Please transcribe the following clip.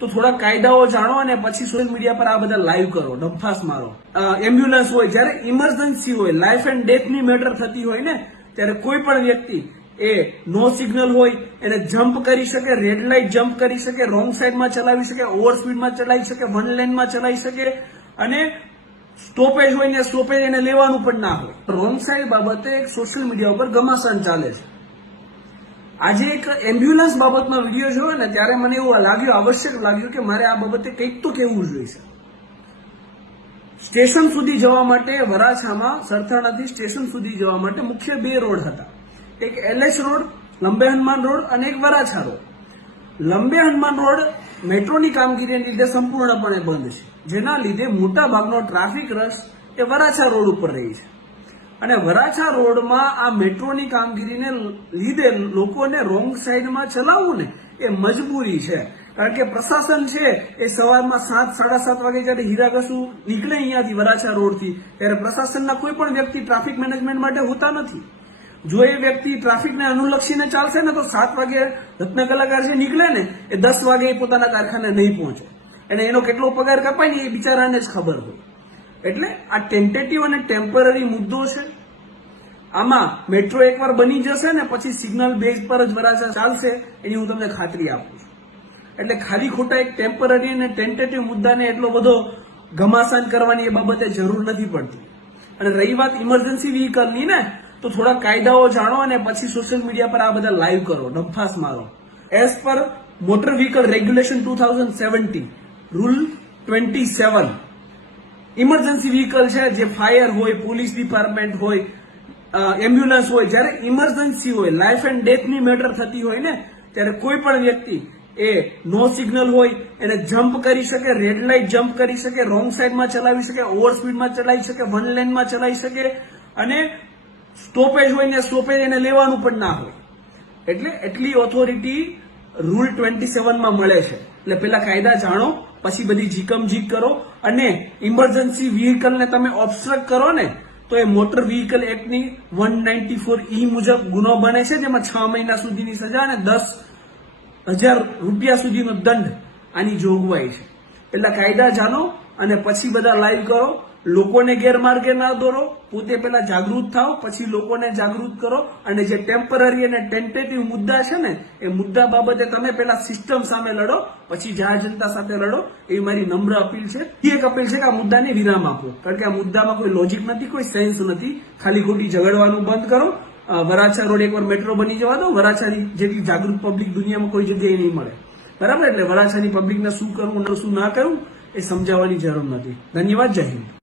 તો થોડા કાયદાઓ જાણો અને પછી સોશિયલ મીડિયા પર આ બધા લાઈવ કરો, ડંફાસ મારો. એમ્બ્યુલન્સ હોય, જ્યારે ઇમરજન્સી હોય, લાઈફ એન્ડ ડેથની મેટર થતી હોય ને, ત્યારે કોઈ પણ વ્યક્તિ એ નો સિગ્નલ હોય એને જમ્પ કરી શકે, રેડ લાઇટ જમ્પ કરી શકે, રોંગ સાઈડમાં ચલાવી શકે, ઓવર સ્પીડમાં ચલાવી શકે, વન લેનમાં ચલાવી શકે, અને સ્ટોપેજ હોય ને સ્ટોપેજ એને લેવાનું પણ ના હોય. રોંગ સાઈડ બાબતે એક સોશિયલ મીડિયા ઉપર ઘમાસાન ચાલે છે. આજે એક એમ્બ્યુલન્સ બાબતમાં વિડીયો જોયો ને ત્યારે મને એવું લાગ્યું, આવશ્યક લાગ્યું કે મારે આ બાબતે કંઈક તો કહેવું જોઈએ. સ્ટેશન સુધી જવા માટે વરાછામાં સરથાણાથી સ્ટેશન સુધી જવા માટે મુખ્ય બે રોડ હતા, એક LH રોડ, લંબે હનુમાન રોડ, અને એક વરાછા રોડ. લંબે હનુમાન રોડ મેટ્રોની કામગીરીને લીધે સંપૂર્ણપણે બંધ છે, જેના લીધે મોટા ભાગનો ટ્રાફિક રસ એ વરાછા રોડ ઉપર રહી છે. અને વરાછા રોડમાં આ મેટ્રોની કામગીરીને લીધે લોકોને રોંગ સાઈડમાં ચલાવવું ને એ મજબૂરી છે. કારણ કે પ્રશાસન છે એ સવારમાં 7-7:30 વાગે જયારે હીરાઘસુ નીકળે અહીંયાથી વરાછા રોડથી, ત્યારે પ્રશાસનના કોઈ પણ વ્યક્તિ ટ્રાફિક મેનેજમેન્ટ માટે હોતા નથી. જો એ વ્યક્તિ ટ્રાફિકને અનુલક્ષીને ચાલશે ને તો 7 વાગે રત્ન કલાકાર છે નીકળે ને એ 10 વાગે પોતાના કારખાને નહીં પહોંચે, અને એનો કેટલો પગાર કપાય ને એ બિચારાને જ ખબર હોય. એટલે આ ટેન્ટેટિવ અને ટેમ્પરરી મુદ્દો છે. આમાં મેટ્રો એકવાર બની જશે ને પછી સિગ્નલ બેઝ પર જ વરાછા ચાલશે, એની હું તમને ખાતરી આપું છું. એટલે ખાલી ખોટા એક ટેમ્પરરી અને ટેન્ટેટિવ મુદ્દાને એટલો બધો ઘમાસાન કરવાની એ બાબતે જરૂર નથી પડતી. અને રહી વાત ઇમરજન્સી વ્હીકલની ને, તો થોડા કાયદાઓ જાણો અને પછી સોશિયલ મીડિયા પર આ બધા લાઈવ કરો, ડંફાસ મારો. As per motor vehicle regulation 2017 rule 27, emergency vehicle છે જે ફાયર હોય, પોલીસ ડિપાર્ટમેન્ટ હોય, એમ્બ્યુલન્સ હોય, જ્યારે ઇમરજન્સી હોય, લાઈફ એન્ડ ડેથની મેટર થતી હોય ને, ત્યારે કોઈ પણ વ્યક્તિ એ નો સિગ્નલ હોય એને જમ્પ કરી શકે, રેડ લાઇટ જમ્પ કરી શકે, રોંગ સાઈડમાં ચલાવી શકે, ઓવર સ્પીડમાં ચલાવી શકે, વન લેનમાં ચલાવી શકે, અને સ્ટોપેજ હોય ને સ્ટોપેજ એને લેવાનું પણ ના હોય. એટલે એટલી ઓથોરિટી રૂલ 27માં મળે છે. એટલે પેલા કાયદા જાણો, પછી બધી જીકમજીક કરો, અને ઇમરજન્સી વ્હીકલને તમે ઓબ્સ્ટ્રક્ટ કરો ને તો એ મોટર વ્હીકલ એક્ટની 194E મુજબ ગુનો બને છે, જેમાં 6 મહિના સુધીની સજા અને 10,000 રૂપિયા સુધીનો દંડ આની જોગવાઈ છે. એટલે કાયદા જાણો અને પછી બધા લાઈવ કરો, લોકોને ગેરમાર્ગે ના દોરો, પોતે પેલા જાગૃત થાઓ, પછી લોકોને જાગૃત કરો. અને જે ટેમ્પરરી અને ટેન્ટેટિવ મુદ્દા છે ને એ મુદ્દા બાબતે તમે પેલા સિસ્ટમ સામે લડો, પછી જાહેર જનતા સાથે લડો, એવી મારી નમ્ર અપીલ છે. એક અપીલ છે કે આ મુદ્દાને વિરામ આપો, કારણ કે આ મુદ્દામાં કોઈ લોજિક નથી, કોઈ સેન્સ નથી. ખાલી ખોટી ઝઘડવાનું બંધ કરો. વરાછા રોડ એકવાર મેટ્રો બની જવા દો. વરાછાની જેટલી જાગૃત પબ્લિક દુનિયામાં કોઈ જગ્યાએ નહીં મળે, બરાબર? એટલે વરાછાની પબ્લિકને શું કરવું અને શું ના કરવું એ સમજાવવાની જરૂર નથી. ધન્યવાદ. જય હિન્દ.